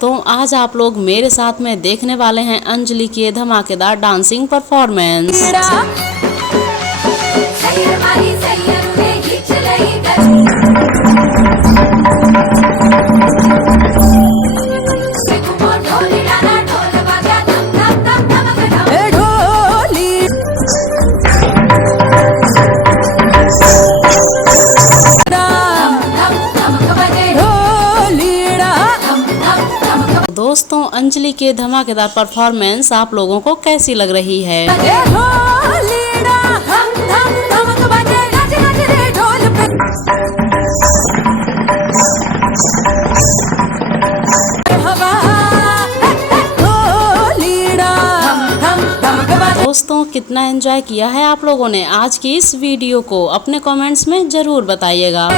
दोस्तों आज आप लोग मेरे साथ में देखने वाले हैं अंजलि की ये धमाकेदार डांसिंग परफॉर्मेंस। दोस्तों अंजलि के धमाकेदार परफॉर्मेंस आप लोगों को कैसी लग रही है? दोस्तों कितना एंजॉय किया है आप लोगों ने आज की इस वीडियो को? अपने कमेंट्स में जरूर बताइएगा।